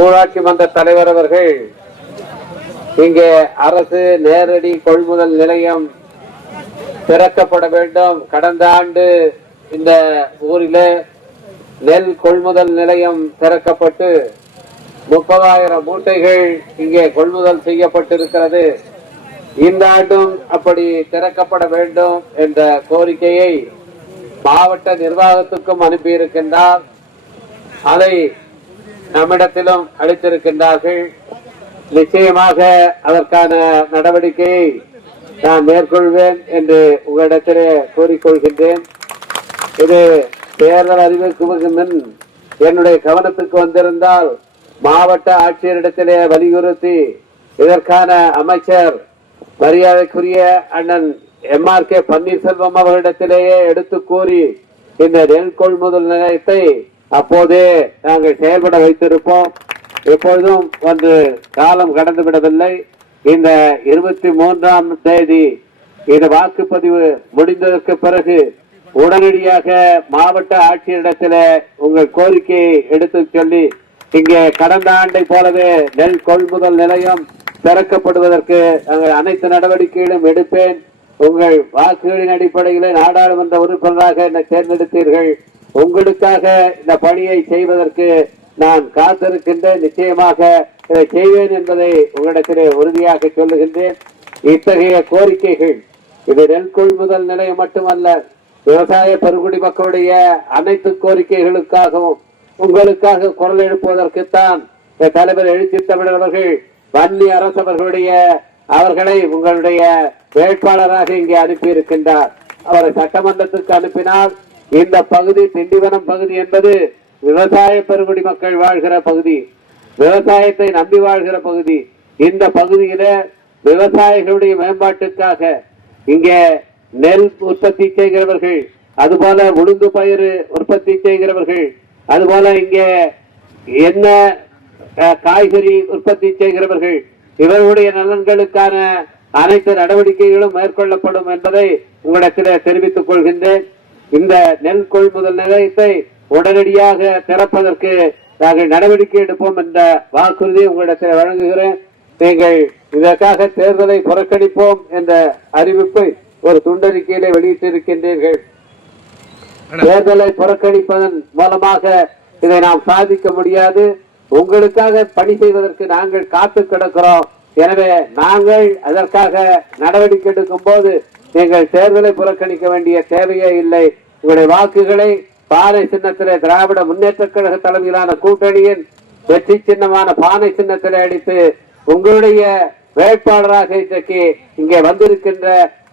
ஊராட்சி மன்ற தலைவர் அவர்கள் இங்கே அரசு நேரடி கொள்முதல் நிலையம் திறக்கப்பட வேண்டும். கடந்த ஆண்டு இந்த ஊரிலே நெல் கொள்முதல் நிலையம் திறக்கப்பட்டு 30,000 மூட்டைகள் இங்கே கொள்முதல் செய்யப்பட்டிருக்கிறது. இந்த ஆண்டும் அப்படி திறக்கப்பட வேண்டும் என்ற கோரிக்கையை மாவட்ட நிர்வாகத்துக்கும் அனுப்பியிருக்கின்றார். அதை நம்மிடத்திலும் அளித்திருக்கின்றார்கள். நிச்சயமாக அதற்கான நடவடிக்கையை நான் மேற்கொள்வேன் என்று உங்களிடத்திலே கூறிக்கொள்கின்றேன். இது தேர்தல் அறிவிப்புக்கு முன் என்னுடைய கவனத்துக்கு வந்திருந்தால் மாவட்ட ஆட்சியரிடத்திலே வலியுறுத்தி இதற்கான அமைச்சர் மரியாதைக்குரிய அண்ணன் MRK பன்னீர்செல்வம் அவர்களிடத்திலேயே எடுத்து கூறி இந்த நெல் கொள்முதல் நிலையத்தை அப்போதே நாங்கள் செயல்பட வைத்திருப்போம். எப்பொழுதும் ஒன்று காலம் கடந்துவிடவில்லை. இந்த 23ஆம் தேதி இந்த வாக்குப்பதிவு முடிந்ததற்கு பிறகு உடனடியாக மாவட்ட ஆட்சியரிடத்தில் உங்கள் கோரிக்கையை எடுத்து சொல்லி இங்கே கடந்த ஆண்டை போலவே நெல் கொள்முதல் நிலையம் திறக்கப்படுவதற்கு நாங்கள் அனைத்து நடவடிக்கைகளும் எடுப்பேன். உங்கள் வாக்குகளின் அடிப்படையில் நாடாளுமன்ற உறுப்பினராக என்னை தேர்ந்தெடுத்தீர்கள். உங்களுக்காக இந்த பணியை செய்வதற்கு நான் காத்திருக்கின்றேன். நிச்சயமாக இதை செய்வேன் என்பதை உங்களிடத்திலே உறுதியாக சொல்லுகின்றேன். இத்தகைய கோரிக்கைகள் இது நெல் கொள்முதல் நிலையம் மட்டுமல்ல, விவசாய பெருங்குடி மக்களுடைய அனைத்து கோரிக்கைகளுக்காகவும் உங்களுக்காக குரல் எழுப்புவதற்குத்தான் தலைவர் எழுச்சி தமிழர் அவர்கள் வன்னி அரசவர்களுடைய அவர்களை உங்களுடைய வேட்பாளராக இங்கே அனுப்பியிருக்கின்றார். அவரை சட்டமன்றத்திற்கு அனுப்பினால் இந்த பகுதி திண்டிவனம் பகுதி என்பது விவசாய பெருங்குடி மக்கள் வாழ்கிற பகுதி, விவசாயத்தை நம்பி வாழ்கிற பகுதி. இந்த பகுதியில விவசாயிகளுடைய மேம்பாட்டுக்காக இங்கே நெல் உற்பத்தி செய்கிறவர்கள், அதுபோல உளுந்து பயிர் உற்பத்தி செய்கிறவர்கள், அதுபோல இங்கே என்ன காய்கறி உற்பத்தி செய்கிறவர்கள், இவர்களுடைய நலன்களுக்கான அனைத்து நடவடிக்கைகளும் மேற்கொள்ளப்படும் என்பதை உங்களிடத்தில் தெரிவித்துக் கொள்கின்றேன். இந்த நெல் கொள்முதல் நிலையத்தை உடனடியாக திறப்பதற்கு நாங்கள் நடவடிக்கை எடுப்போம் என்ற வாக்குறுதியை உங்களிடத்தில் வழங்குகிறேன். நீங்கள் இதற்காக தேர்தலை புறக்கணிப்போம் என்ற அறிவிப்பை ஒரு துண்டறிக்கையிலே வெளியிட்டிருக்கின்றீர்கள். தேர்தலை புறக்கணிப்பதன் மூலமாக இதை நாம் சாதிக்க முடியாது. உங்களுக்காக பணி செய்வதற்கு நாங்கள் காத்து கிடக்கிறோம். எனவே நாங்கள் அதற்காக நடவடிக்கை எடுக்கும் போது நீங்கள் தேர்தலை புறக்கணிக்க வேண்டிய தேவையே இல்லை. உங்களுடைய வாக்குகளை பானை சின்னத்திலே திராவிட முன்னேற்ற கழக தலைமையிலான கூட்டணியின் வெற்றி சின்னமான பானை சின்னத்திலே அடித்து உங்களுடைய வேட்பாளராக இன்றைக்கு இங்கே வந்திருக்கின்ற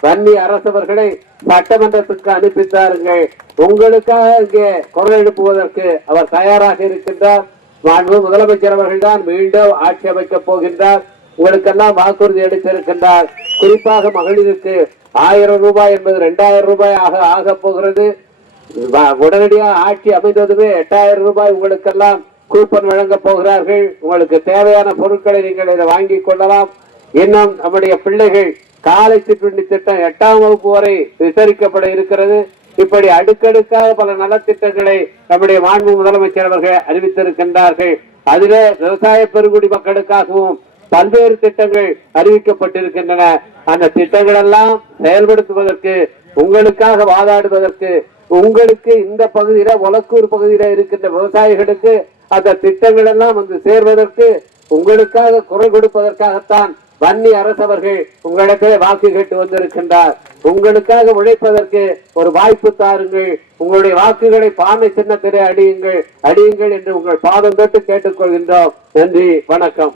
வன்னி அரசவர்களை சட்டமன்றத்துக்கு அனுப்பித்தாருங்கள். உங்களுக்காக இங்கே குரல் எழுப்புவதற்கு அவர் தயாராக இருக்கின்றார். முதலமைச்சர் அவர்கள் தான் மீண்டும் ஆட்சி அமைக்கப் போகின்றார். உங்களுக்கெல்லாம் வாக்குறுதி அளித்திருக்கின்றார். குறிப்பாக மகளிருக்கு 1000 ரூபாய் என்பது 2000 ரூபாய் ஆக போகிறது. உடனடியாக ஆட்சி அமைந்ததுமே 8000 ரூபாய் உங்களுக்கெல்லாம் கூப்பன் வழங்க போகிறார்கள். உங்களுக்கு தேவையான பொருட்களை நீங்கள் இதை வாங்கிக் கொள்ளலாம். இன்னும் நம்முடைய பிள்ளைகள் காலை சிற்றுண்டி திட்டம் 8ஆம் வகுப்பு வரை விசாரிக்கப்பட இருக்கிறது. இப்படி அடுக்கடுக்காக பல நலத்திட்டங்களை நம்முடைய மாண்பு முதலமைச்சர் அவர்கள் அறிவித்திருக்கின்றார்கள். அதிலே விவசாய பெருங்குடி மக்களுக்காகவும் பல்வேறு திட்டங்கள் அறிவிக்கப்பட்டிருக்கின்றன. அந்த திட்டங்கள் எல்லாம் செயல்படுத்துவதற்கு உங்களுக்காக வாதாடுவதற்கு உங்களுக்கு இந்த பகுதியில ஒலக்கூர் பகுதியில இருக்கின்ற விவசாயிகளுக்கு அந்த திட்டங்கள் எல்லாம் வந்து சேர்வதற்கு உங்களுக்காக குரல் கொடுப்பதற்காகத்தான் வன்னி அரசவர்கள் உங்களிடத்திலே வாக்கு கேட்டு வந்திருக்கின்றார். உங்களுக்காக உழைப்பதற்கு ஒரு வாய்ப்பு தாருங்கள். உங்களுடைய வாக்குகளை பானை சின்னத்திலே அடியுங்கள் என்று உங்கள் பாதம் தொட்டு கேட்டுக்கொள்கின்றோம். நன்றி, வணக்கம்.